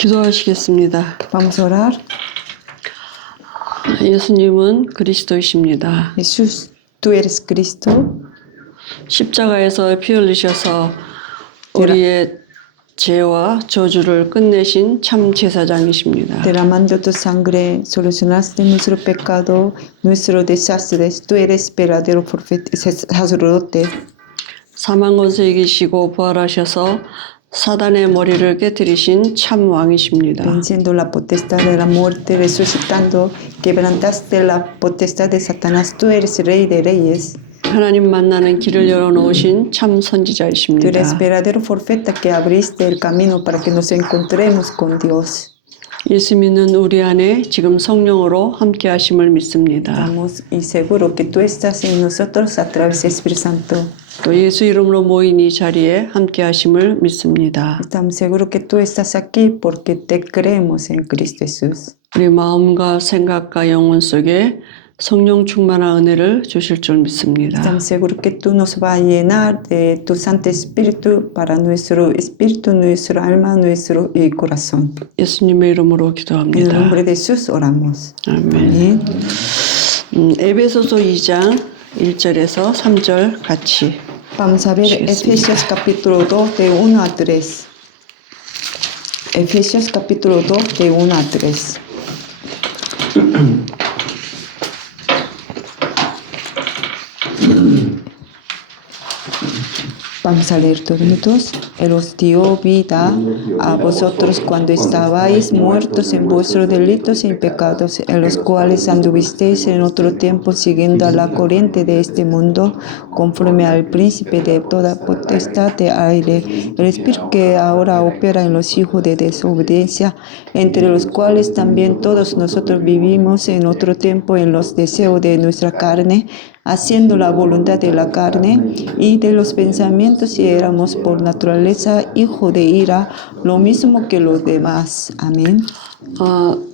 기도하시겠습니다. Vamos a orar. 예수님은 그리스도이십니다. Jesús, tú eres Cristo. 십자가에서 피 흘리셔서 우리의 죄와 저주를 끝내신 참 제사장이십니다. Derramando tu sangre, solucionaste nuestro pecado, nuestro desastre. Tú eres verdadero profeta, sacerdote. 사망 권세 이기시고 부활하셔서 사단의 머리를 깨뜨리신 참 왕이십니다. Venciendo la potestad de la muerte, resucitando, quebrantaste la potestad de Satanás. Tú eres rey de reyes. 하나님 만나는 길을 열어놓으신 참 Tú 선지자이십니다. eres verdadero profeta que abriste el camino para que nos encontremos con Dios. 예수 믿는 우리 안에 지금 성령으로 함께 하심을 믿습니다. Estamos y seguro que tú estás en nosotros a través del Espíritu Santo. 또 예수 이름으로 모인 이 자리에 함께 하심을 믿습니다. Estamos seguros que tú estás aquí porque te creemos en Cristo Jesús. 우리 마음과 생각과 영혼 속에 성령 충만한 은혜를 주실 줄 믿습니다. Estamos seguros que tú nos vas a llenar de tu Santo Espíritu para nuestro espíritu, nuestro alma, nuestro corazón. 예수님의 이름으로 En el 기도합니다. nombre de Jesús oramos. 아멘. Amén. 에베소서 2장 1절에서 3절 같이. Vamos a ver Efesios capítulo 2 de 1 a 3. Efesios capítulo 2 de 1 a 3. Vamos a leer todos juntos. Él os dio vida a vosotros cuando estabais muertos en vuestros delitos y pecados, en los cuales anduvisteis en otro tiempo siguiendo a la corriente de este mundo, conforme al príncipe de toda potestad de aire, el espíritu que ahora opera en los hijos de desobediencia, entre los cuales también todos nosotros vivimos en otro tiempo en los deseos de nuestra carne, haciendo la voluntad de la carne y de los pensamientos, y éramos por naturaleza hijo de ira, lo mismo que los demás. Amén.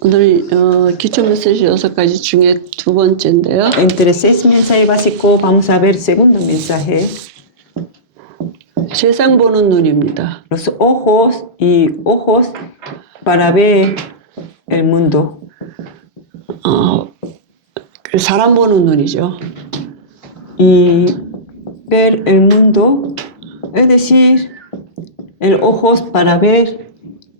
오늘 기초 메시지 6가지 중에 두 번째인데요. Entre 6 mensajes básicos vamos a ver el segundo mensaje. 세상 보는 눈입니다. Los ojos y ojos para ver el mundo. 사람 보는 눈이죠. Y ver el mundo, es decir, el ojos para ver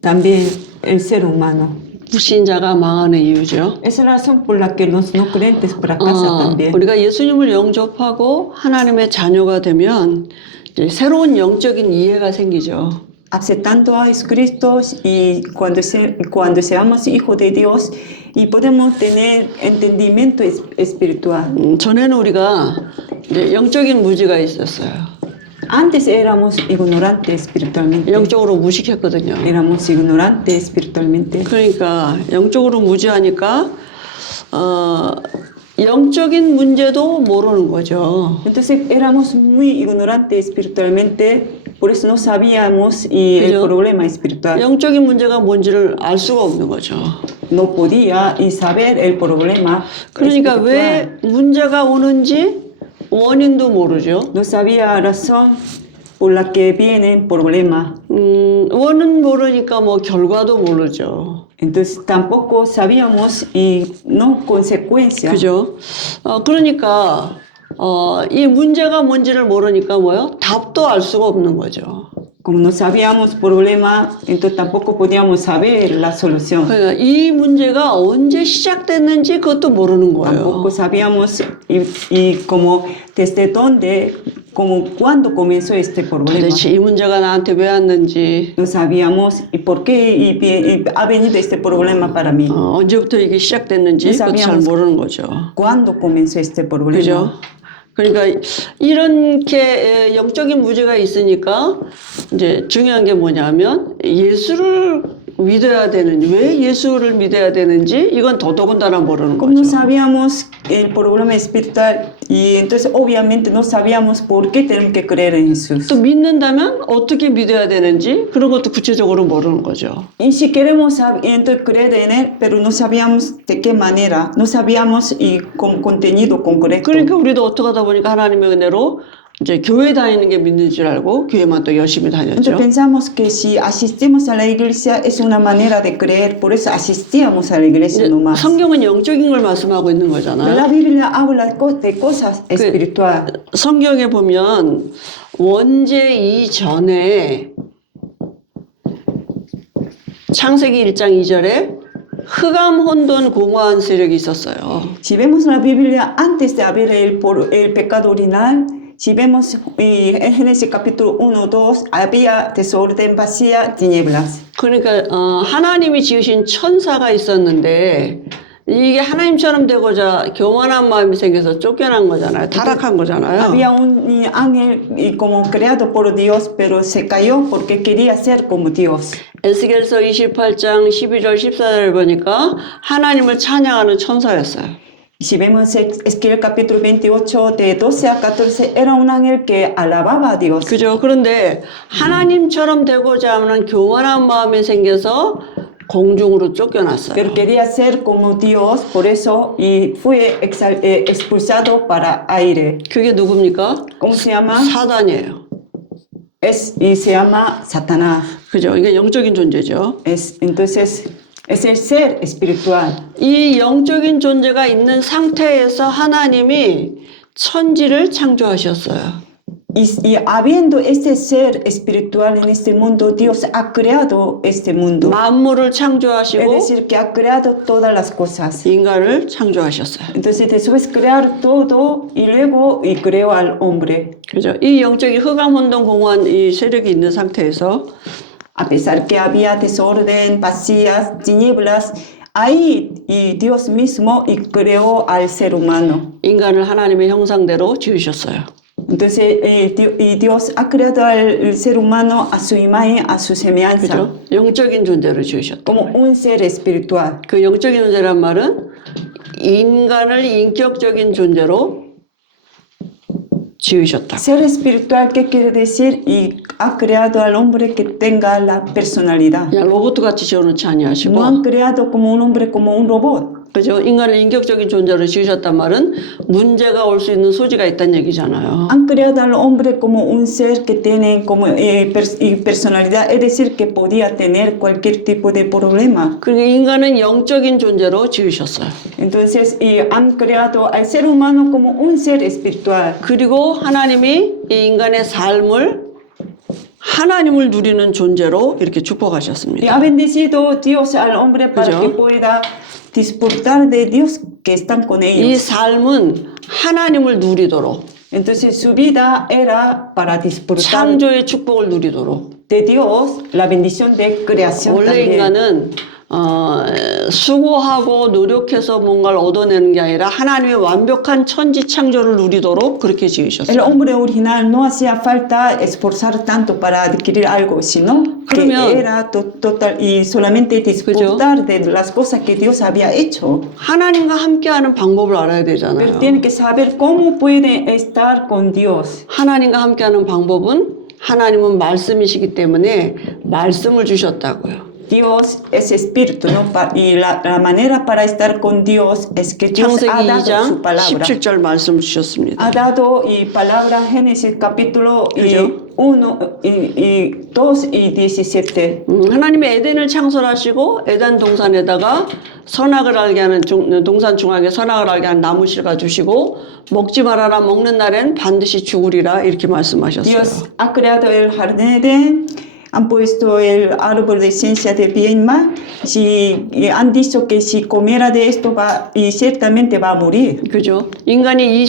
también el ser humano. 불신자가 망하는 이유죠. Esa es la razón por la que los no creyentes fracasan también. 우리가 예수님을 영접하고 하나님의 자녀가 되면 이제 새로운 영적인 이해가 생기죠. Aceptando a Jesucristo y cuando seamos hijos de Dios y podemos tener entendimiento espiritual. 전에는 우리가 이제 영적인 무지가 있었어요. Antes éramos ignorantes espiritualmente. 영적으로 무식했거든요. Éramos ignorantes espiritualmente. 그러니까 영적으로 무지하니까 영적인 문제도 모르는 거죠. Entonces éramos muy ignorantes espiritualmente, por eso no sabíamos y el problema espiritual. 영적인 문제가 뭔지를 알 수가 없는 거죠. No podía y saber el problema. 그러니까 espiritual. 왜 문제가 오는지 원인도 모르죠. No sabía la razón por la que viene el problema. 원인 모르니까 뭐 결과도 모르죠. Entonces tampoco sabíamos y no consecuencia. 그죠? 그러니까 이 문제가 뭔지를 모르니까 뭐요? 답도 알 수가 없는 거죠. Como no sabíamos problema, entonces tampoco podíamos saber la solución. 그러니까 이 문제가 언제 시작됐는지 그것도 모르는 거예요. Tampoco sabíamos y como desde dónde, como cuándo comenzó este problema. 도대체 이 문제가 나한테 왜 왔는지, No sabíamos y por qué y ha venido este problema para mí. 언제부터 이게 시작됐는지 그것도 잘 모르는 거죠. ¿Cuándo comenzó este problema? 그죠? 그러니까 이렇게 영적인 무지가 있으니까 이제 중요한 게 뭐냐면 예수를 믿어야 되는지, 왜 예수를 믿어야 되는지 이건 더더군다나 모르는 Como no 거죠. sabíamos el problema espiritual y entonces obviamente no sabíamos por qué tenemos que creer en Jesús. 또 믿는다면 어떻게 믿어야 되는지 그런 것도 구체적으로 모르는 거죠. Y si queremos entonces creer en Él, pero no sabíamos de qué manera, no sabíamos y con contenido concreto. 그러니까 우리도 어떻게 하다 보니까 하나님의 은혜로 이제 교회 다니는 게 믿는 줄 알고 교회만 또 열심히 Entonces 다녔죠. pensamos que si asistimos a la iglesia es una manera de creer, por eso asistíamos a la iglesia nomás. 성경은 영적인 걸 말씀하고 있는 Pero 거잖아요. la Biblia habla de cosas espirituales. 성경에 보면 원죄 이전에 창세기 1장 2절에 흑암 혼돈 공허한 세력이 있었어요. Si vemos la Biblia antes de haber el pecado original, si vemos en Génesis capítulo 1, 2, había desorden, vacía, tinieblas. 그러니까 하나님이 지으신 천사가 있었는데 이게 하나님처럼 되고자 교만한 마음이 생겨서 쫓겨난 거잖아요. 타락한 거잖아요. Había un ángel como creado por Dios, pero se cayó porque quería ser como Dios. 에스겔서 28장 12절 14절을 보니까 하나님을 찬양하는 천사였어요. Si vemos Ezequiel capítulo 28, de 12 a 14, era un ángel que alababa a Dios. 그죠? 그런데 하나님처럼 되고자 하는 교만한 마음이 생겨서 공중으로 쫓겨났어요. Pero quería ser como Dios, por eso y fue expulsado para aire. 그게 누굽니까? ¿Cómo se llama? 사단이에요. Y se llama Satanás. 그죠? 이게 영적인 존재죠. Entonces, es el ser espiritual. 이 영적인 존재가 있는 상태에서 하나님이 천지를 창조하셨어요. Y habiendo este ser espiritual en este mundo, Dios ha creado este mundo. 만물을 Es 창조하시고 decir, que ha creado todas las cosas. 인간을 창조하셨어요. Entonces, después crear todo y luego y creó al hombre. 그죠? 이 영적인 흑암 혼돈 공허한 이 세력이 있는 상태에서 A pesar que había desorden, vacías, tinieblas, ahí y Dios mismo y creó al ser humano. 인간을 하나님의 형상대로 지으셨어요. Entonces, Dios ha creado al ser humano a su imagen, a su semejanza, 그죠? 영적인 존재로 지으셨다. como un ser espiritual. 그 영적인 존재란 말은 인간을 인격적인 존재로 지으셨다. Ser espiritual, ¿qué quiere decir? Y ha creado al hombre que tenga la personalidad. 그냥 로봇 같이 지어놓지 아니하시고, No han creado como un hombre, como un robot. 그죠? 인간을 인격적인 존재로 지으셨단 말은 문제가 올 수 있는 소지가 있다는 얘기잖아요. Han creado al hombre como un ser que tiene como personalidad, es decir, que podía tener cualquier tipo de problema. 그러니까 인간은 영적인 존재로 지으셨어요. Entonces, han creado al ser humano como un ser espiritual. 그리고 하나님이 이 인간의 삶을 하나님을 누리는 존재로 이렇게 Y 축복하셨습니다. ha bendecido Dios al hombre para 그죠? que pueda disfrutar de Dios que están con 이 ellos. 삶은 하나님을 누리도록, Entonces, su vida era para disfrutar 창조의 축복을 누리도록. de Dios, la bendición de creación 원래 también. 인간은 수고하고 노력해서 뭔가를 얻어내는 게 아니라 하나님의 완벽한 천지 창조를 누리도록 그렇게 El 지으셨어요. hombre original no hacía falta esforzar tanto para adquirir algo, sino que 그러면- era total y solamente disfrutar de las cosas que Dios había hecho. 하나님과 함께하는 방법을 알아야 Pero 되잖아요. tiene que saber cómo puede estar con Dios. 하나님과 함께하는 방법은 하나님은 말씀이시기 때문에 말씀을 주셨다고요. Dios es espíritu, ¿no? Y la manera para estar con Dios es que Dios 창세기 ha dado su 2장 palabra. 17절 말씀 주셨습니다. Ha dado y palabra Génesis capítulo 그죠? 1 y 2 y 17. 하나님이 에덴을 창설하시고 에덴 동산에다가 선악을 알게 하는 동산 중앙에 선악을 알게 하는 나무 실가 주시고 먹지 말아라 먹는 날엔 반드시 죽으리라 이렇게 말씀하셨어요. Dios ha creado el jardín de Edén, han puesto el árbol de ciencia de bien y mal, y han dicho que si comiera de esto va, y ciertamente va a morir. 그죠? 인간이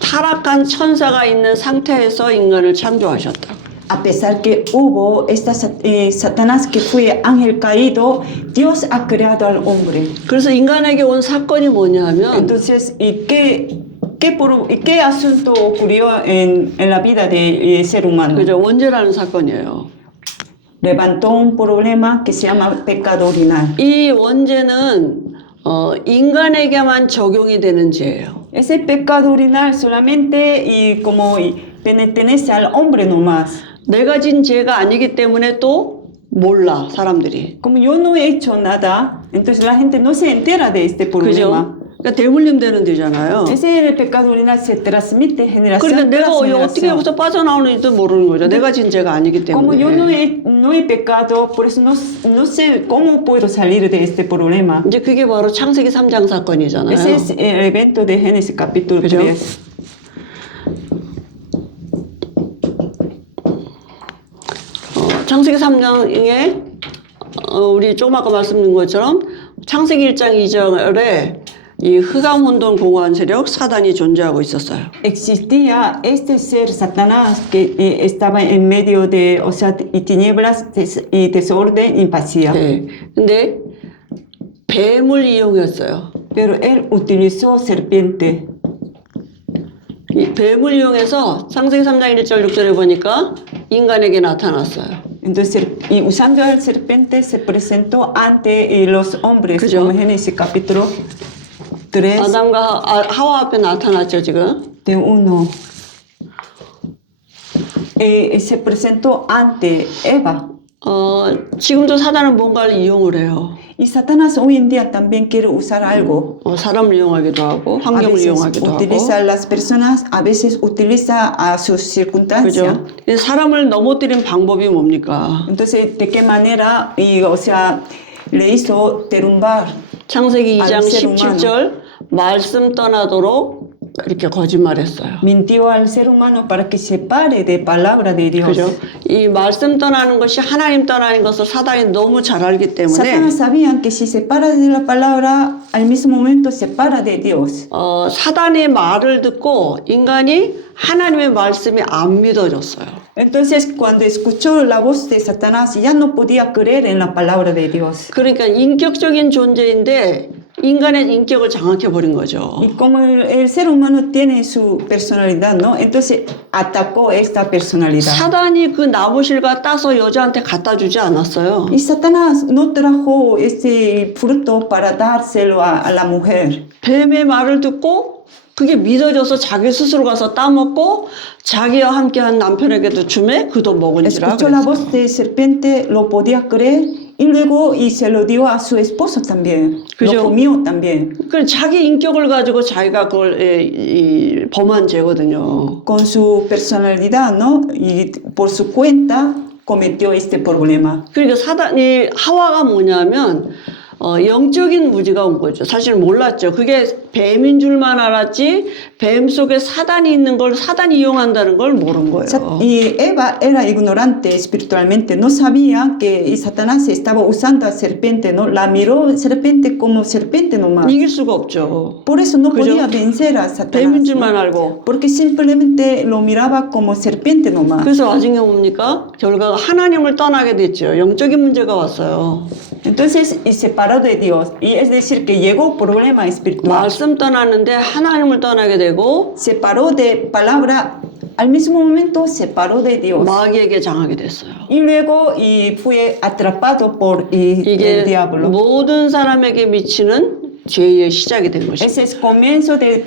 타락한 천사가 있는 상태에서 인간을 창조하셨다. A pesar que hubo Satanás que fue ángel caído, Dios ha creado al hombre. 그래서 인간에게 온 사건이 뭐냐면 Entonces, ¿y qué asunto ocurrió en la vida del ser humano? 그죠? 원죄라는 사건이에요. Levantó un problema que se llama pecado original. 이 원죄는 인간에게만 적용이 되는 죄예요. Ese pecado original solamente y como pertenece al hombre nomás. 내가 진 죄가 아니기 때문에 또 몰라 사람들이. Como yo no he hecho nada, entonces la gente no se entera de este 그죠? problema. 그러니까 대물림 되는 데잖아요. Ese es el pecado original, se transmite generación 그러니까 내가 tras 어떻게 generación. 여기서 빠져나오는지도 모르는 거죠. 내가 진 죄가 아니기 Como yo 때문에. no he pecado, por eso no sé cómo puedo salir de este problema. 이제 그게 바로 창세기 3장 사건이잖아요. Ese es el evento de Génesis capítulo 그죠? 3. 창세기 3장에 우리 조금 아까 말씀드린 것처럼 창세기 1장 2절에 이 흑암 혼돈 공허한 세력 사단이 존재하고 있었어요. Existía este ser Satanás que estaba en medio de, o sea, y tinieblas y desorden y paciencia. 네. 근데 뱀을 이용했어요. Pero él utilizó serpiente. 이 뱀을 이용해서 창세기 3장 1절 6절에 보니까 인간에게 나타났어요. Entonces, y usando el serpiente se presentó ante los hombres, 그죠? como Génesis capítulo 3 아담과 하와 앞에 나타났죠, 지금. de 1. Se presentó ante Eva. 지금도 사단은 뭔가를 이용을 해요. Y Satanás hoy en día también quiere usar algo. 사람을 이용하기도 하고 A 환경을 veces 이용하기도 하고. utiliza a las personas, a veces utiliza a sus circunstancias. 그죠? 이 사람을 넘어뜨린 방법이 뭡니까? Entonces, ¿de qué manera, o sea, le hizo derrumbar? 창세기 al 2장 ser humano? 17절 말씀 떠나도록 이렇게 거짓말했어요. Mintió al ser humano para que se pare de palabra de Dios. 그죠? 이 말씀 떠나는 것이 하나님 떠나는 것을 사단이 너무 잘 알기 때문에 Satanás sabía que si se para de la palabra, al mismo momento se para de Dios. 사단의 말을 듣고 인간이 하나님의 말씀이 안 믿어졌어요. Entonces, cuando escuchó la voz de Satanás, ya no podía creer en la palabra de Dios. 그러니까 인격적인 존재인데 인간의 인격을 장악해 버린 거죠. Y como el ser humano tiene su personalidad, ¿no? Entonces atacó esta personalidad. 사단이 그 나무실과 따서 여자한테 갖다 주지 않았어요. Y Satanás no trajo este fruto para dárselo a la mujer. 뱀의 말을 듣고 그게 믿어져서 자기 스스로 가서 따먹고 자기와 함께한 남편에게도 주매 그도 먹은지라 Escuchó la 그랬어요. voz de serpiente, lo podía creer y luego se lo dio a su esposo también. 그죠? Lo comió también. 그 자기 인격을 가지고 자기가 그걸 범한 죄거든요. Con su personalidad, ¿no? Y por su cuenta cometió este problema. 그러니까 사단이 하와가 뭐냐면 영적인 무지가 온 거죠. 사실 몰랐죠. 그게 뱀인 줄만 알았지 뱀 속에 사단이 있는 걸 사단이 이용한다는 걸 모른 거예요. Y Eva era ignorante espiritualmente, no sabía que Satanás estaba usando a serpiente, ¿no? La miró serpiente como serpiente nomás. 이길 수가 없죠. Por eso no 그죠? podía vencer a 뱀인 Satanás, 줄만 ¿no? 알고. Porque simplemente lo miraba como serpiente nomás. 그래서 나중에 뭡니까? 결과가 하나님을 떠나게 됐죠. 영적인 문제가 왔어요. Entonces, y separó de Dios, y es decir, que llegó problema espiritual. 말씀 떠났는데 하나님을 떠나게 되고 Separó de palabra, al mismo momento separó de Dios. 마귀에게 장하게 됐어요. Y luego y fue atrapado por el 이게 diablo. 모든 사람에게 미치는 죄의 시작이 된 것입니다. Ese es comienzo del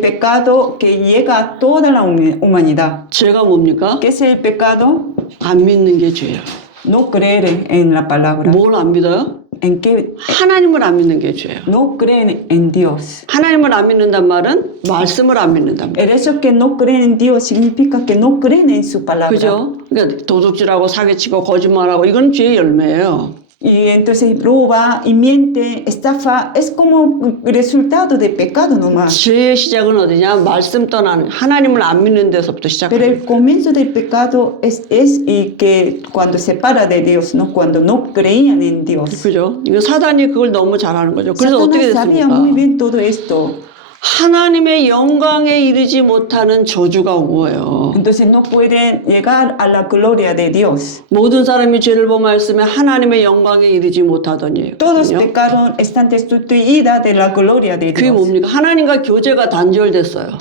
pecado que llega a toda la humanidad. 죄가 뭡니까? ¿Qué es el pecado? 안 믿는 게 죄예요. No creer en la palabra. 뭘 안 믿어요? ¿En qué? 하나님을 안 믿는 게 죄예요. No creen en Dios. 하나님을 안 믿는단 말은 말씀을 안 믿는단 말이에요. El hecho que no creen en Dios significa que no creen en su palabra. 그죠? 그러니까 도둑질하고 사기치고 거짓말하고 이건 죄의 열매예요. Y entonces roba y miente, estafa, es como resultado de pecado nomás. 죄의 시작은 어디냐? 말씀 떠나는 하나님을 안 믿는 데서부터 Pero 시작해요. el comienzo del pecado es y que cuando se para de Dios, ¿no? Cuando no creían en Dios. 그죠? 이거 사단이 그걸 너무 잘하는 거죠. 그래서 어떻게 Satanás sabía 됐습니까? muy bien todo esto. 하나님의 영광에 이르지 못하는 저주가 온 거예요. Entonces no pueden llegar a la gloria de Dios. 모든 사람이 죄를 범하였으면 하나님의 영광에 이르지 못하더니. Todos pecaron, están destituidas de la gloria de 그게 Dios. 뭡니까? 하나님과 교제가 단절됐어요.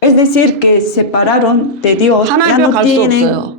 Es decir, que separaron de Dios, ya 하나님과 no 갈 수 tienen 없어요.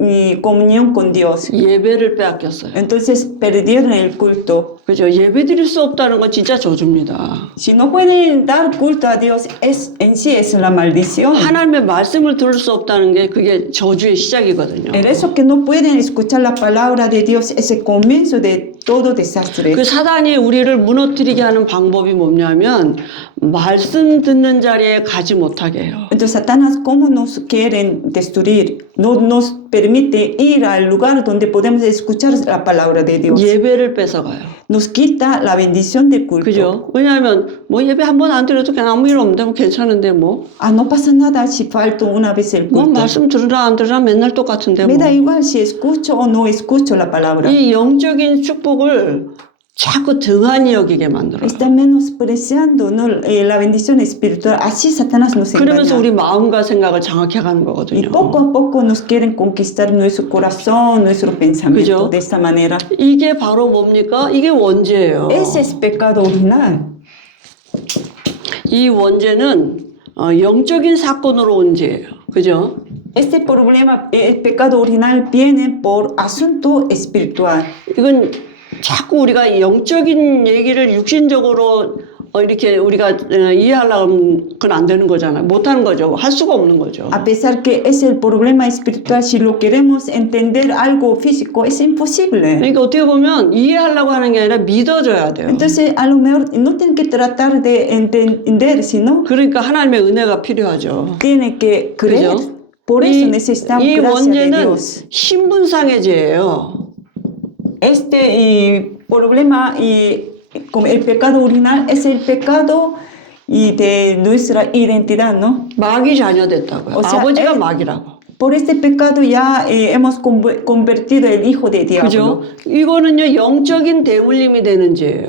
ni comunión con Dios. 예배를 빼앗겼어요. Entonces perdieron el culto. 그죠? 예배 드릴 수 없다는 건 진짜 저주입니다. Si no pueden dar culto a Dios, en sí es la maldición. 하나님의 말씀을 들을 수 없다는 게 그게 저주의 시작이거든요. El eso que no pueden escuchar la palabra de Dios es el comienzo de todo desastre. 그 사단이 우리를 무너뜨리게 하는 방법이 뭐냐면 말씀 듣는 자리에 가지 못하게 해요. Entonces, Satanás, ¿cómo nos quieren destruir? No nos permite ir al lugar donde podemos escuchar la palabra de Dios. 예배를 뺏어가요. Nos quita la bendición del culto. 그죠? 왜냐하면 뭐 예배 한 번 안 드려도 그냥 아무 일 없는데 뭐 괜찮은데 뭐. Ah, no pasa nada si falto una vez el 뭐 culto. 말씀 들으라 안 들으라 맨날 똑같은데 Me 뭐. da igual si escucho o no escucho la palabra. 이 영적인 축복을 자꾸 등한히 여기게 만들어요. Está menospreciando, ¿no? La bendición espiritual. Así Satanás nos 그러면서 engaña. 우리 마음과 생각을 장악해 가는 Y 거거든요. poco a poco nos quieren conquistar nuestro corazón, nuestro pensamiento 그죠? de esta manera. 이게 바로 뭡니까? 이게 원죄예요. Ese es pecado original. 이 원죄는 영적인 사건으로 온 죄예요. 그죠? Este problema, el pecado original, viene por asunto espiritual. 이건 자꾸 우리가 영적인 얘기를 육신적으로 이렇게 우리가 이해하려고 하면 그건 안 되는 거잖아요. 못하는 거죠. 할 수가 없는 거죠. A pesar que es el problema espiritual, si lo queremos entender algo físico, es imposible. 그러니까 어떻게 보면 이해하려고 하는 게 아니라 믿어줘야 돼요. Entonces, a lo mejor no tienen que tratar de entender, sino 그러니까 하나님의 은혜가 필요하죠. tienen que creer. 그죠? Por eso necesitamos 이 gracia de 원죄는 Dios. 신분상의 죄예요. Este problema y como el pecado original es el pecado y de nuestra identidad, ¿no? 마귀 자녀 됐다고요. O sea, 아버지가 마귀라고. Por este pecado ya hemos convertido el hijo de diablo. 그죠? 이거는요 영적인 대물림이 되는 죄예요.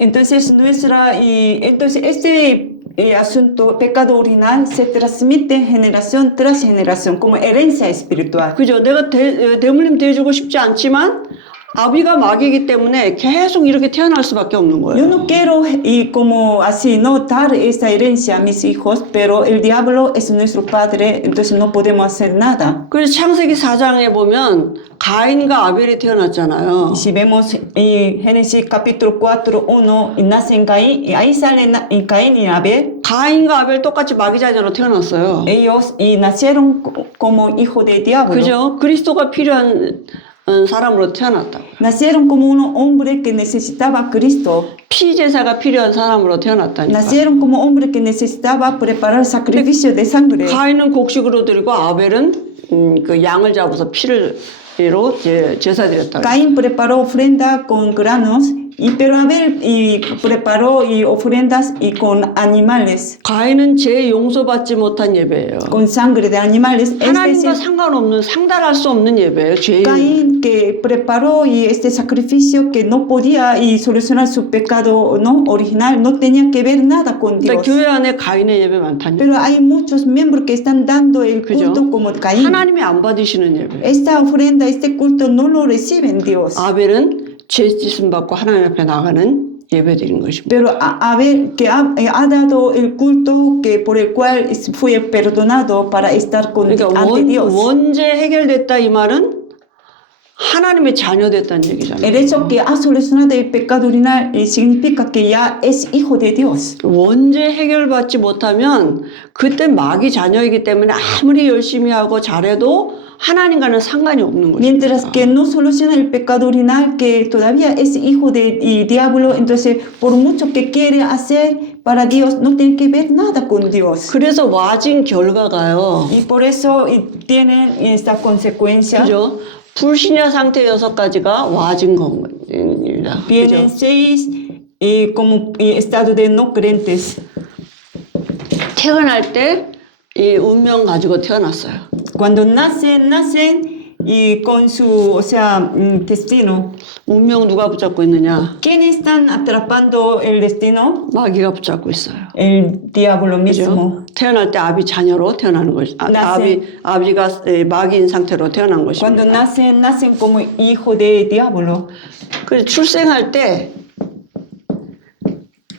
Entonces entonces este asunto, pecado original, se transmite generación tras generación como herencia espiritual. 그죠? 내가 대물림 대주고 싶지 않지만 아비가 마귀이기 때문에 계속 이렇게 태어날 수밖에 없는 Yo 거예요. no quiero y como así no dar esta herencia a mis hijos, pero el diablo es nuestro padre, entonces no podemos hacer nada. 그래서 창세기 4장에 보면 가인과 아벨이 태어났잖아요. Y si vemos Génesis capítulo 4:1, nacen Caín, y ahí salen Caín y Abel. 가인과 아벨 똑같이 마귀 자녀로 태어났어요. Ellos nacieron como hijo de diablo. 그죠? 그리스도가 필요한 사람으로 태어났다고. Nacieron como un hombre que necesitaba a Cristo. 피제사가 필요한 사람으로 태어났다니까. Nacieron como hombre que necesitaba preparar sacrificio de sangre. 가인은 곡식으로 드리고 아벨은 그 양을 잡아서 피로 제사 드렸다. Caín preparó ofrenda con granos, pero Abel preparó ofrendas y con animales, 가인은 죄 용서받지 못한 예배예요. con sangre de animales. Es 하나님과 decir, 상관없는 상달할 수 없는 예배예요. 죄인. Caín que preparó este sacrificio que no podía solucionar su pecado no original, no tenía que ver nada con 그러니까 Dios. 교회 안에 가인의 예배 많다니. Pero hay muchos miembros que están dando el culto como Caín. 하나님이 안 받으시는 예배. Esta ofrenda, este culto no lo reciben Dios. 아벨은 죄 씻음 받고 하나님 앞에 나가는 예배 드린 것입니다. Pero Abel que ha dado el culto que por el cual fue perdonado para estar 그러니까 ante Dios. 원죄 해결됐다 이 말은 하나님의 자녀 됐다는 얘기잖아요. El hecho que ha solucionado el pecado original significa que ya es hijo de Dios. 원죄 해결받지 못하면 그때 마귀 자녀이기 때문에 아무리 열심히 하고 잘해도 하나님과는 상관이 없는 Mientras 것입니다. que no soluciona el pecado original, que todavía es hijo del diablo, entonces por mucho que quiere hacer para Dios, no tiene que ver nada con Dios. 그래서 와진 결과가요. Y por eso tienen esta consecuencia. 그죠? 불신야 상태 6가지가 와진 겁니다. Vienen 그죠? 6 como estado de no creyentes. 태어날 때 이 운명 가지고 태어났어요. Cuando nacen y con su, o sea, destino. 운명 누가 붙잡고 있느냐? ¿Quién están atrapando el destino? 마귀가 붙잡고 있어요. El diablo mismo. 그죠? 태어날 때 아비 자녀로 태어나는 것이 아비가 마귀인 상태로 태어난 Cuando 것입니다. nacen como hijo de diablo. 그래서 출생할 때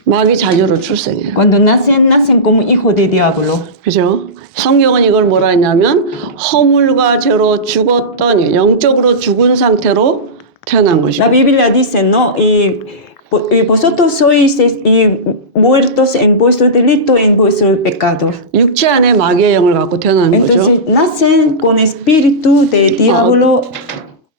마귀 자녀로 출생해요. Cuando nacen como hijo de diablo. 그죠? 성경은 이걸 뭐라 했냐면 허물과 죄로 죽었던 영적으로 죽은 상태로 태어난 La 것입니다. Biblia dice, ¿no? Y vosotros sois muertos en vuestro delito, en vuestro pecado. 육체 안에 마귀의 영을 갖고 태어나는 거죠. Entonces nacen con espíritu de diablo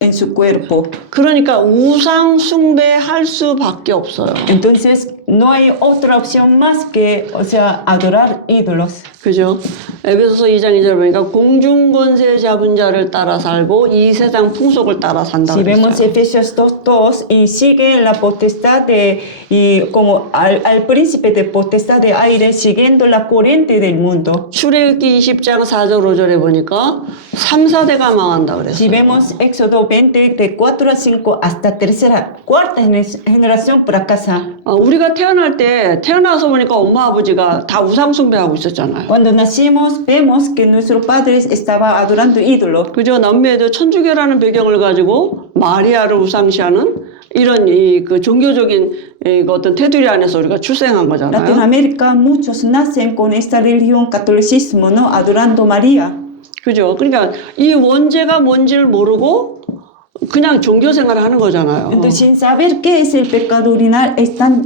en su cuerpo. 그러니까 우상 숭배할 수밖에 없어요. Entonces, no hay otra opción más que, o sea, adorar ídolos. 그죠? 에베소서 2장 2절 보니까 공중 권세 잡은 자를 따라 살고 이 세상 풍속을 따라 산다 Si vemos 그랬어요. Efesios 2:2 y sigue la potestad de, y como al príncipe de potestad de aire, siguiendo la corriente del mundo. 출애굽기 20장 4절 5절에 보니까 3, 4대가 망한다 Si 그랬어요. vemos Éxodo 20, de 4 a 5 hasta tercera, cuarta generación fracasa. 우리가 태어나서 보니까 엄마 아버지가 다 우상 숭배하고 있었잖아요. Cuando nacimos, vemos que nuestros padres estaban adorando ídolos. 그죠? 남미에도 천주교라는 배경을 가지고 마리아를 우상시하는 이런 그 종교적인 그 어떤 테두리 안에서 우리가 출생한 거잖아요. Latinoamérica, muchos nacen con esta religión catolicismo, ¿no? Adorando María. 그죠? 그러니까 이 원죄가 뭔지를 모르고 그냥 종교 생활을 하는 거잖아요. Entonces, sin saber qué es el pecado original, están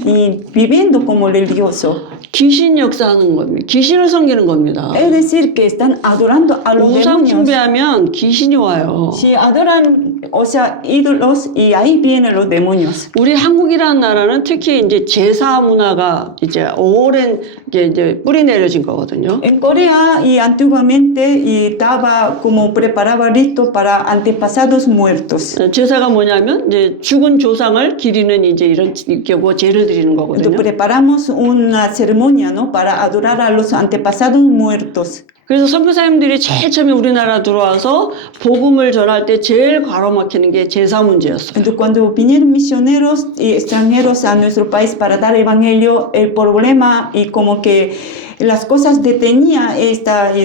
viviendo como religiosos. 귀신 역사하는 겁니다. 귀신을 섬기는 겁니다. Es decir, que están adorando a los 우상 demonios. 숭배하면 귀신이 와요. Si adoran, o sea, ídolos, y ahí vienen los demonios. 우리 한국이라는 나라는 특히 이제 제사 문화가 이제 오랜 게 이제 뿌리 내려진 거거든요. En Corea, y antiguamente, y estaba como preparaba rito para antepasados muertos. 제사가 뭐냐면 이제 죽은 조상을 기리는 이제 이런 이렇게 뭐 제를 드리는 Entonces 거거든요. preparamos una ceremonia, ¿no? Para adorar a los antepasados muertos. 그래서 선교사님들이 제일 처음에 우리나라 들어와서 복음을 전할 때 제일 가로막히는 게 제사 문제였어요. Entonces cuando vinieron misioneros y extranjeros a nuestro país para dar evangelio, el problema y como que las cosas detenía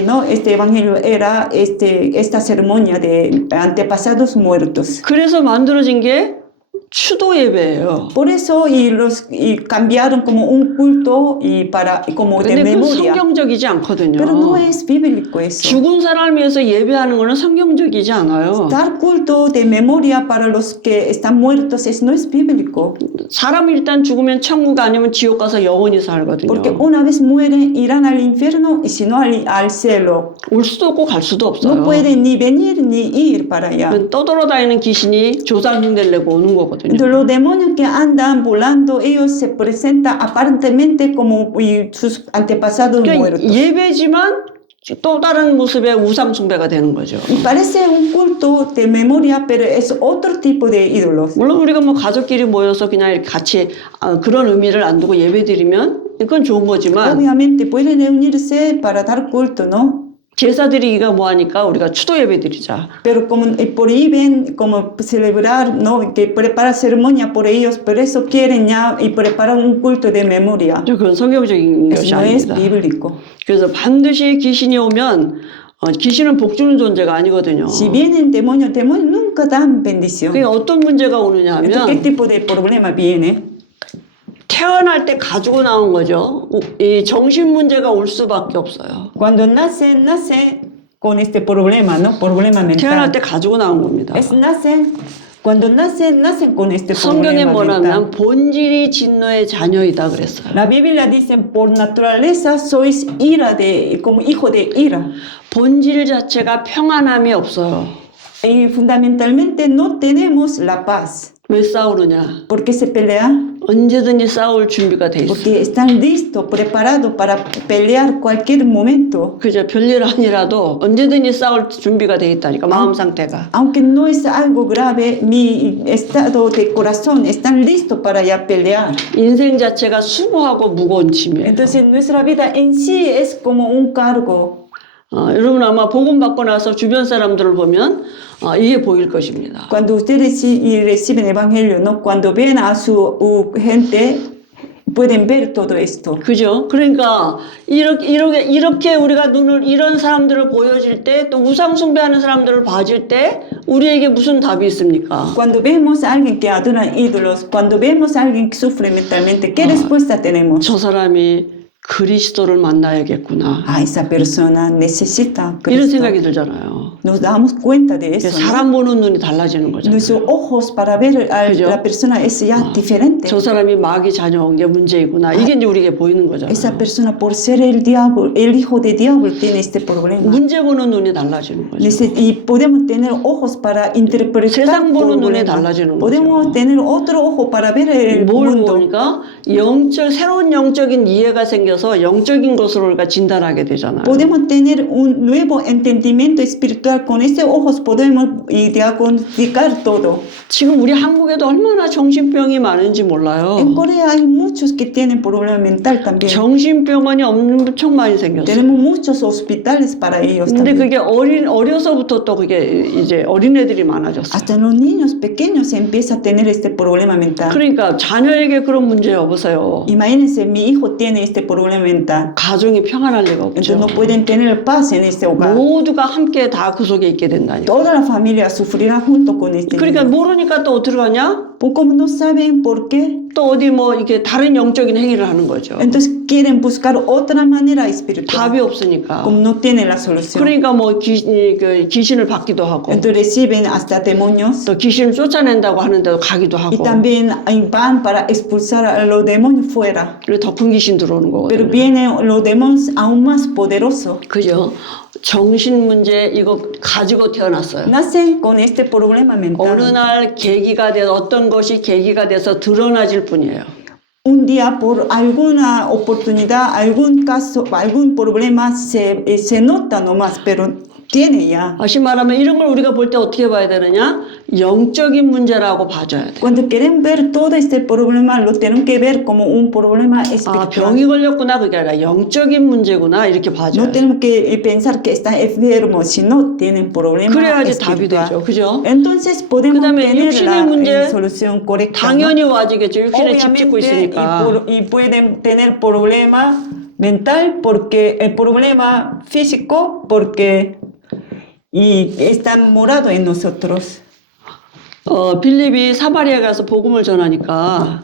¿no? Este evangelio era esta ceremonia de antepasados muertos. 그래서 만들어진 게 추도 예배예요. Por eso y cambiaron como un culto y como de 근데 그 memoria. 성경적이지 않거든요. Pero no es bíblico eso. 죽은 사람을 위해서 예배하는 거는 성경적이지 않아요. Dar culto de memoria para los que están muertos no es bíblico. 사람이 일단 죽으면 천국 아니면 지옥 가서 영원히 살거든요. Porque una vez mueren, irán al infierno y si no al cielo. 올 수도 없고 갈 수도 없어요. No pueden ni venir ni ir para allá. 떠돌아다니는 귀신이 조상 흉내를 내고 오는 거거든요. Entonces los demonios que andan volando, ellos se presentan aparentemente como sus antepasados 그러니까 muertos. 예배지만 또 다른 모습의 우상 숭배가 되는 거죠. Y parece un culto de memoria, pero es otro tipo de ídolos. 물론 우리가 뭐 가족끼리 모여서 그냥 이렇게 같이 그런 의미를 안 두고 예배드리면 그건 좋은 거지만 Obviamente pueden reunirse para dar culto, ¿no? 제사 드리기가 뭐하니까 우리가 추도 예배 드리자. Pero como prohíben como celebrar, ¿no? Que prepara ceremonia por ellos, pero eso quieren ya y preparan un culto de memoria. 그건 성경적인 것이 Eso no es 아닙니다. bíblico. 그래서 반드시 귀신이 오면 귀신은 복 주는 존재가 아니거든요. Si vienen demonios nunca dan bendición. 그게 어떤 문제가 오느냐 Entonces, ¿qué 하면 tipo de problema viene? 태어날 때 가지고 나온 거죠. 이 정신 문제가 올 수밖에 없어요. Cuando nace con este problema, ¿no? Problema 태어날 mental. 때 가지고 나온 겁니다. Cuando nacen con este 성경에 problema 뭐냐면 mental. 본질이 진노의 자녀이다 그랬어요. La Biblia dice, por naturaleza sois como hijo de ira. 본질 자체가 평안함이 없어요. Y fundamentalmente no tenemos la paz. 왜 싸우느냐? ¿Por qué se pelea? 언제든지 싸울 준비가 돼 있어요. Porque están listos, preparados para pelear cualquier momento. 그죠? 별일 아니라도 언제든지 싸울 준비가 돼 있다니까 마음 상태가. Aunque no es algo grave, mi estado de corazón están listos para ya pelear. 인생 자체가 수고하고 무거운 짐이에요. Entonces nuestra vida en sí es como un cargo. 여러분 아마 복음 받고 나서 주변 사람들을 보면 이게 보일 것입니다. Cuando ustedes reciben evangelio, ¿no? Cuando ven a su gente, pueden ver todo esto. 그죠? 그러니까 이렇게 우리가 이런 사람들을 보여질 때 또 우상 숭배하는 사람들을 봐줄 때 우리에게 무슨 답이 있습니까? Cuando vemos a alguien que adora ídolos, cuando vemos a alguien que sufre mentalmente, ¿qué respuesta tenemos? 저 사람이 그리스도를 만나야겠구나. Esa persona necesita 이런 Cristo. 생각이 들잖아요. nos damos cuenta de eso, ¿no? 사람 보는 눈이 달라지는 거죠. Nuestros ojos para ver a 그죠? la persona es ya diferente. 저 사람이 마귀 자녀인 게 문제이구나. 이게 이제 우리에게 보이는 거잖아요. Esa persona por ser el diablo, el hijo de diablo tiene este problema. 문제 보는 눈이 달라지는 거죠. Y podemos tener ojos para interpretar 세상 보는 눈이 problemas. 달라지는 Podemos 거죠. tener otro ojo para ver el 뭘 mundo. 보니까 새로운 영적인 이해가 생겨서 영적인 것으로 우리가 진단하게 되잖아요. Podemos tener un nuevo entendimiento espiritual. Con estos ojos podemos diagnosticar todo. 지금 우리 한국에도 얼마나 정신병이 많은지 몰라요. En Corea hay muchos que tienen problema mental también. 정신병원이 엄청 많이 생겼어요. Tenemos muchos hospitales para ellos 근데 también. 그게 어려서부터 또 그게 이제 어린애들이 많아졌어요. Hasta los niños pequeños se empieza a tener este problema mental. 그러니까 자녀에게 그런 문제 여보세요. Imagínense, mi hijo tiene este problema mental. 가정이 평안할 리가 Entonces 없죠. no pueden tener paz en este hogar. 모두가 함께 다 그 속에 있게 된다니까. Toda la familia sufrirá junto con este 그러니까 niño. 모르니까 또 어디로 가냐? Pues como no saben por qué, 또 어디 뭐 이렇게 다른 영적인 행위를 하는 거죠. entonces quieren buscar otra manera espiritual. 답이 없으니까. Como no tienen la solución. 그러니까 뭐 귀신을 받기도 하고 Entonces reciben hasta demonios 또 귀신을 쫓아낸다고 하는데도 가기도 y 하고 también van para expulsar a los demonios fuera. 그리고 더 큰 귀신 들어오는 Pero 거거든요. vienen los demonios aún más poderosos. 그죠? 정신 문제 이거 가지고 태어났어요. Nacen con este problema 어느 mental. 날 계기가 돼서 어떤 것이 계기가 돼서 드러나질 뿐이에요. Un día por alguna oportunidad, algún caso, algún problema se nota nomás, pero tiene ya. 다시 말하면 이런 걸 우리가 볼 때 어떻게 봐야 되느냐? 영적인 문제라고 봐줘야 돼. Cuando queremos ver todo este problema, lo tenemos que ver como un problema 아, espiritual. 병이 걸렸구나 그게 아니라 영적인 문제구나 이렇게 봐줘야 No 돼. tenemos que pensar que está enfermo, sino tienen problema 그래야지 답이 espiritual. 되죠. 그죠? Entonces podemos 그다음에 tener 육신의 la 문제 solución correcta. ¿no? 당연히 와지겠죠. 육신에 집 짓고 Obviamente, 있으니까. y pueden tener problema mental porque el problema físico porque y están morado en nosotros. 빌립이 사마리아 가서 복음을 전하니까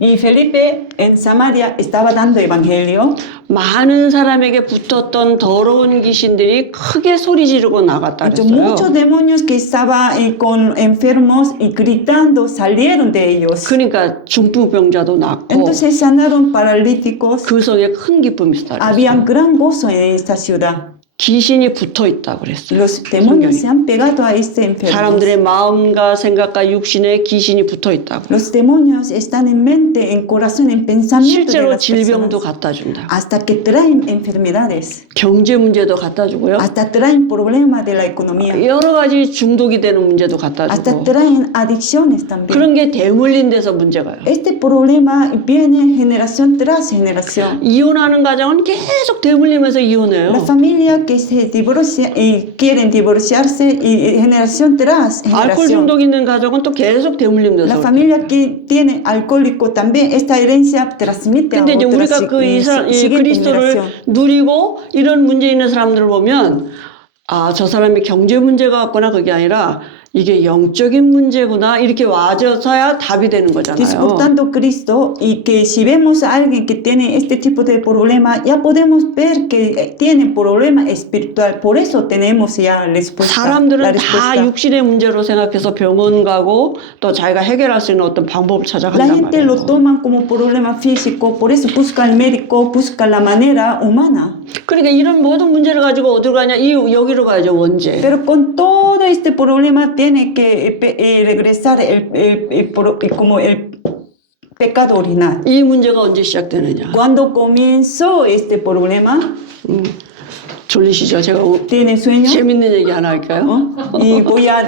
Y Felipe en Samaria estaba dando evangelio. 많은 사람에게 붙었던 더러운 귀신들이 크게 소리 지르고 나갔다 Entonces, 그랬어요. muchos demonios que estaban con enfermos y gritando salieron de ellos. 그러니까 중풍병자도 낫고 Entonces sanaron paralíticos. 그 속에 큰 기쁨이 있었다. Había gran gozo en esta ciudad. 귀신이 붙어 있다고 그랬어요. Los demonios se han pegado a este enfermo. 사람들의 마음과 생각과 육신에 귀신이 붙어 있다고. Los demonios están en mente, en corazón, en pensamiento de 실제로 las 질병도 personas. 갖다 준다. Hasta que traen enfermedades. 경제 문제도 갖다 주고요. Hasta traen problemas de la economía. 여러 가지 중독이 되는 문제도 갖다 Hasta 주고. traen adicciones también. 그런 게 대물림 돼서 문제가요. Este problema viene generación tras generación. 이혼하는 가정은 계속 대물림해서 La 이혼해요. familia que se divorcia y quieren divorciarse y generación tras 알코올 generación. 중독 있는 가정은 또 계속 대물림돼서. La familia que tiene alcohólico también esta herencia transmite a 근데 이제 otra 우리가 그 이 siguiente 그리스도를 generación. 누리고 이런 문제 있는 사람들을 보면 아, 저 사람이 경제 문제가 같구나 그게 아니라 이게 영적인 문제구나 이렇게 와져서야 답이 되는 거잖아요. Disfrutando Cristo y que si vemos a alguien que tiene este tipo de problema, ya podemos ver que tiene problema espiritual. Por eso tenemos ya la respuesta. 사람들은 la 다 respuesta. 육신의 문제로 생각해서 병원 가고 또 자기가 해결할 수 있는 어떤 방법을 La 찾아간단 gente 말이에요. lo toman como problema físico, por eso busca al médico, busca la manera humana. 그러니까 이런 모든 문제를 가지고 어디로 가냐? 여기로 가야죠, 원죄. Pero con todo este problema tiene que regresar como el pecado original. 이 문제가 언제 시작되느냐? Cuando comenzó este problema, 졸리시죠? 제가 ¿tiene sueño? 재밌는 얘기 하나 할까요? Y voy a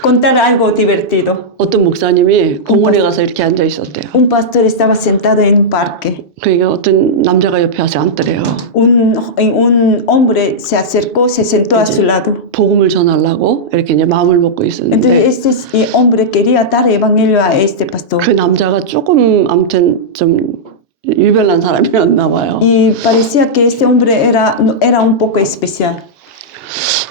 contar algo divertido. 어떤 목사님이 공원에 가서 이렇게 앉아 있었대요. Un pastor estaba sentado en un parque. 그러니까 어떤 남자가 옆에 와서 앉더래요. Un hombre se acercó, se sentó a su lado. 복음을 전하려고 이렇게 이제 마음을 먹고 있었는데 Entonces este hombre quería dar evangelio a este pastor. 그 남자가 조금 아무튼 좀 유별난 사람이었나 봐요. Y parecía que este hombre era un poco especial.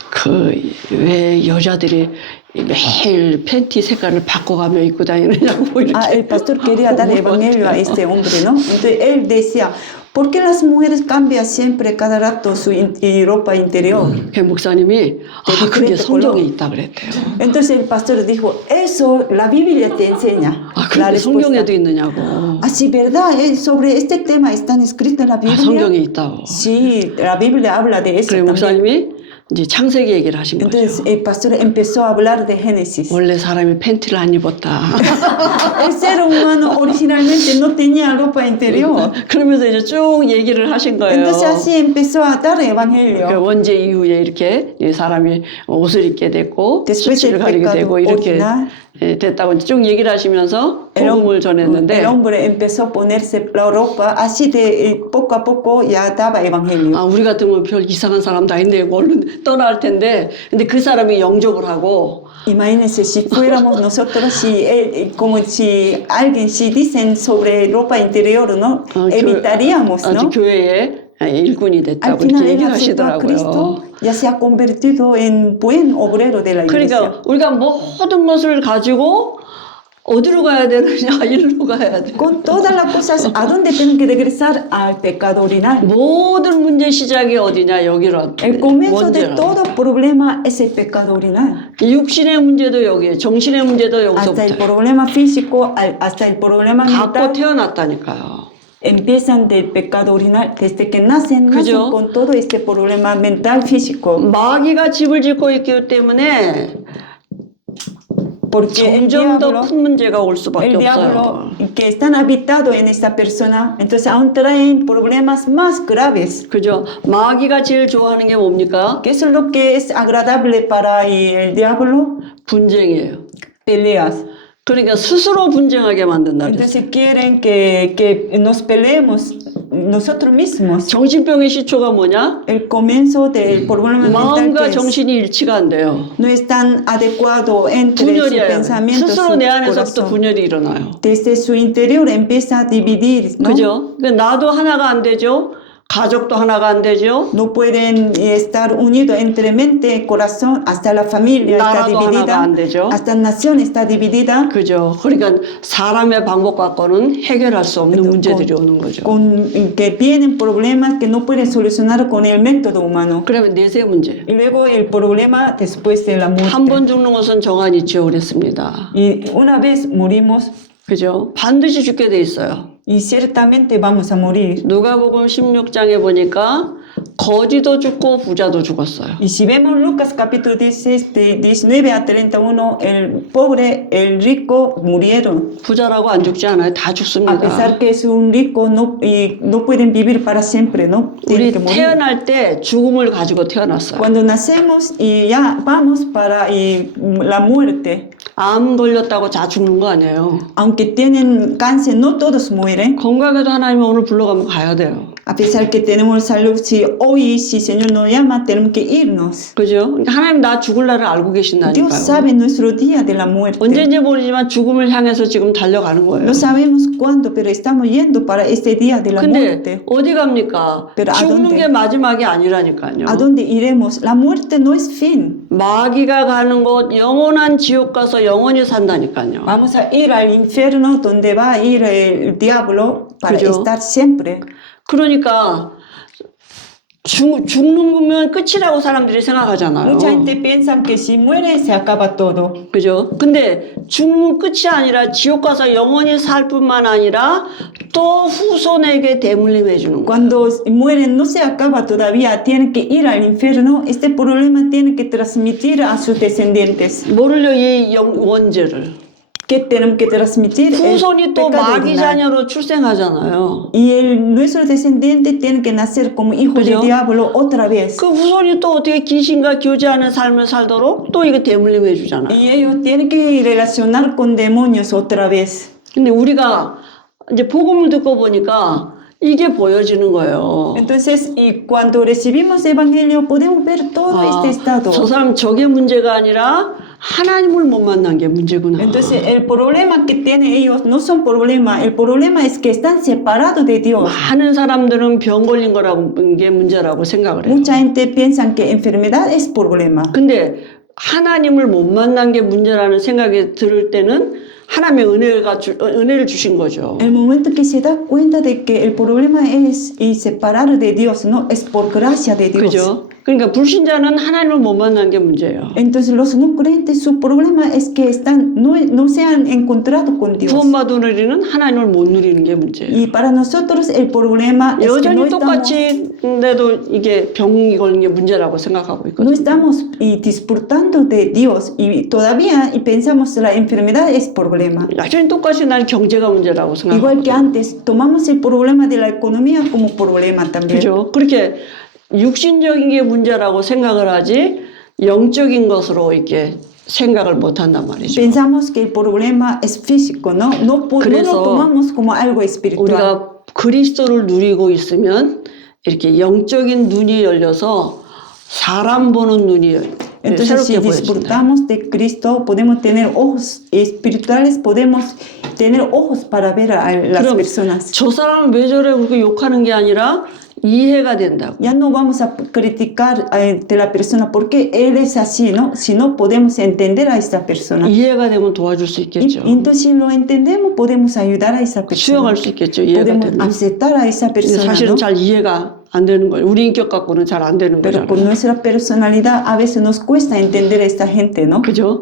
그 왜 여자들이 매일 팬티 색깔을 바꿔가며 입고 다니느냐고 이렇게. El pastor quería dar evangelio a este hombre, ¿no? Entonces él decía, ¿Por qué las mujeres cambian siempre cada rato su ropa interior? 그 목사님이 그게 성경에 있다 그랬대요. Entonces el pastor dijo, eso la Biblia te enseña. 아, La 그게 respuesta. 성경에도 있느냐고. Ah, sí, ¿verdad? Sobre este tema están escritos en la 아, Biblia. 성경에 있다고. Sí, la Biblia habla de eso 그래 también. 목사님이 이제 창세기 얘기를 하신 거죠. Entonces el pastor empezó a hablar de Génesis. 원래 사람이 팬티를 안 입었다. El ser humano originalmente no tenía ropa interior. 그러면서 이제 쭉 얘기를 하신 거예요. Entonces así empezó a dar 그 evangelio. 원죄 이후에 이렇게 사람이 옷을 입게 됐고 Después 수치를 del 가리게 pecado 되고 이렇게 original, 됐다고 쭉 얘기를 하시면서 el 복음을 전했는데 hombre empezó a ponerse la ropa, así de poco a poco ya daba evangelio. 아, 우리 같으면 별 이상한 사람도 아닌데 얼른 떠나 할 텐데 근데 그 사람이 영접을 하고 Imagínense si fuéramos nosotros, como si alguien, si dicen sobre ropa interior, ¿no? Evitaríamos, 아주 ¿no? 교회의 일꾼이 Al 됐다고 final 이렇게 él aceptó a 얘기하시더라고요. Cristo, ya se ha convertido en buen obrero de la iglesia. 그러니까 우리가 모든 것을 가지고 어디로 가야 되느냐 일로 가야 돼. Con todas las cosas, ¿a dónde tengo que regresar? Al pecado original. 모든 문제 시작이 어디냐 여기로. El comienzo de 원죄라. todo problema es el pecado original. 육신의 문제도 여기에, 정신의 문제도 Hasta el 여기서부터. problema físico, hasta el problema 갖고 mental, 태어났다니까요. empiezan del pecado original. Desde que nacen 그죠? con todo este problema mental, físico. 마귀가 집을 짓고 있기 때문에 Porque 점점 더 큰 문제가 올 수밖에 el diablo 없어요. que están habitados en esta persona, entonces aún traen problemas más graves. 그죠? 마귀가 제일 좋아하는 게 뭡니까? ¿Qué es lo que es agradable para el diablo? 분쟁이에요. Peleas. 그러니까 스스로 분쟁하게 만든다 그랬어요. Entonces quieren que nos peleemos nosotros mismos. 정신병의 시초가 뭐냐? El comienzo del problema mental 마음과 que es, 정신이 일치가 안 돼요. no es tan adecuado entre su 분열이에요. pensamiento y 스스로 su 내 안에서부터 corazón. 분열이 일어나요. Desde su interior empieza a dividir, ¿no? 그죠? 그러니까 나도 하나가 안 되죠. 가족도 하나가 안 되죠. No pueden estar unidos entre mente y corazón, hasta la familia está 나라도 하나가 dividida, 안 되죠. hasta la nación está dividida, 그죠? 그러니까 사람의 방법 갖고는 해결할 수 없는 문제들이 오는 거죠. con, que vienen problemas que no pueden solucionar con el método humano. 그러면 내세 문제. Y luego el problema después de la 한 muerte. 번 죽는 것은 정한 이치요 그랬습니다. Y una vez morimos, 그죠? 반드시 죽게 돼 있어요. y ciertamente vamos a morir. 누가복음 16장에 보니까 거지도 죽고 부자도 죽었어요. Y si vemos Lucas capítulo 16, de 19 a 31, el pobre, el rico murieron. 부자라고 안 죽지 않아요. 다 A 죽습니다. pesar que es un rico, no, y no pueden vivir para siempre, ¿no? Tienen 우리 que morir. 태어날 때 죽음을 가지고 태어났어요. Cuando nacemos y ya vamos para la muerte. 암 걸렸다고 다 죽는 거 아니에요. Aunque tienen cáncer, no todos mueren. 건강해도 하나님이 오늘 불러가면 가야 돼요. A pesar que tenemos salud, si hoy, si el Señor nos llama, tenemos que irnos. 그죠? 하나님 나 죽을 날을 알고 Dios 계신다니까요. sabe nuestro día de la muerte. 언제인지 모르지만 죽음을 향해서 지금 달려가는 거예요. No sabemos cuándo, pero estamos yendo para este día de la 근데 muerte. 어디 갑니까? Pero ¿a 죽는 dónde? 게 마지막이 아니라니까요. ¿A dónde iremos? La muerte no es fin. 마귀가 가는 곳 영원한 지옥 가서 영원히 산다니까요. Vamos a ir al infierno donde va a ir el diablo para 그죠? estar siempre. 그러니까 죽는 거면 끝이라고 사람들이 생각하잖아요. Mucha gente piensa que si muere se acaba todo. 그죠? 근데 죽는 끝이 아니라 지옥 가서 영원히 살 뿐만 아니라 또 후손에게 대물림해 주는 거예요. Cuando mueren no se acaba todavía, tienen que ir al infierno. Este problema tiene que transmitir a sus descendientes. 뭐를요? 이 원죄를. ¿Qué tenemos que transmitir? El 후손이 또 pecado 마귀 original. 자녀로 출생하잖아요. Y nuestros descendientes tienen que nacer como hijos 그죠? del diablo otra vez. 그 후손이 또 어떻게 귀신과 교제하는 삶을 살도록 또 이거 대물림해 주잖아요. Y ellos tienen que relacionar con demonios otra vez. 근데 우리가 이제 복음을 듣고 보니까 이게 보여지는 거예요. Entonces, y cuando recibimos evangelio podemos ver todo este estado. 저 사람 저게 문제가 아니라 하나님을 못 만난 게 문제구나. Entonces, el problema que tienen ellos no son problema. El problema es que están separados de Dios. 많은 사람들은 병 걸린 거라고 게 문제라고 생각을 해요. Mucha gente piensa que enfermedad es problema. 근데 하나님을 못 만난 게 문제라는 생각이 들을 때는 하나님의 은혜를 주신 거죠. El momento que se da cuenta de que el problema es y separar de Dios, no es por gracia de Dios. 그죠? 그러니까 불신자는 하나님을 못 만난 게 문제예요. Entonces los no creyentes, su problema es que no se han encontrado con Dios. 구원받은 우리는 하나님을 못 누리는 게 문제예요. Y para nosotros el problema es que 여전히 똑같이인데도 이게 병이 걸린 게 문제라고 생각하고 no 있거든요. estamos disfrutando de Dios y todavía y pensamos la enfermedad es problema. 여전히 똑같이 난 경제가 문제라고 생각하고 Igual que antes, tomamos el problema de la economía como problema también. 그죠? 그렇게 육신적인 게 문제라고 생각을 하지 영적인 것으로 이렇게 생각을 못 한단 말이죠. Pensamos que el problema es físico, ¿no? No lo tomamos como algo espiritual. 우리가 그리스도를 누리고 있으면 이렇게 영적인 눈이 열려서 사람 보는 눈이 Entonces, si 새롭게 보여진다. disfrutamos de Cristo, podemos tener ojos espirituales, podemos tener ojos para ver a las 그럼 personas. 저 사람은 왜 저래 그렇게 욕하는 게 아니라 이해가 된다고. Ya no vamos a criticar de la persona porque él es así, ¿no? Sino podemos entender a esta persona. 이해가 되면 도와줄 수 Y 있겠죠. entonces, si lo entendemos, podemos ayudar a esa persona. 수용할 수 있겠죠. 이해가 Podemos 되면. aceptar a esa 근데 persona, 사실은 ¿no? 잘 이해가 안 되는 거예요. 우리 인격 갖고는 잘 안 되는 Pero con 거잖아요. nuestra personalidad a veces nos cuesta entender a esta gente, ¿no? 그죠?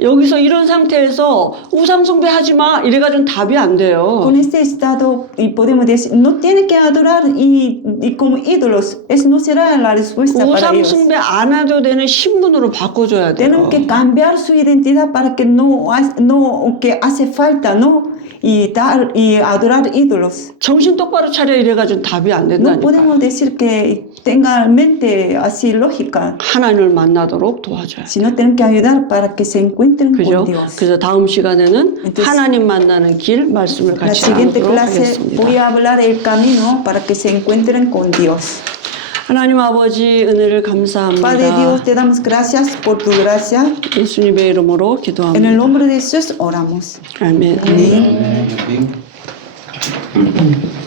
여기서 이런 상태에서 우상숭배 하지 마 이래가지고 답이 안 돼요. Con este estado, y podemos decir, no tiene que adorar y como ídolos, eso no será la respuesta para ellos. 우상숭배 안 해도 되는 신분으로 바꿔줘야 돼요. Tienen que cambiar su identidad para que que hace falta, ¿no? Y adorar ídolos. 정신 똑바로 차려 이래가지고 답이 안 No 된다니까. podemos decir que tenga mente así lógica, 하나님을 만나도록 도와줘요. sino tienen que ayudar para que se encuentren 그죠? con Dios. 그래서 다음 시간에는 Entonces, 하나님 만나는 길 말씀을 La 같이 siguiente 나누도록 clase 하겠습니다. voy a hablar el camino para que se encuentren con Dios. 하나님 아버지 은혜를 Padre 감사합니다. Dios, te damos gracias por tu gracia. 예수님의 이름으로 En el 기도합니다. nombre de Jesús oramos. 아멘. Amén. Amén.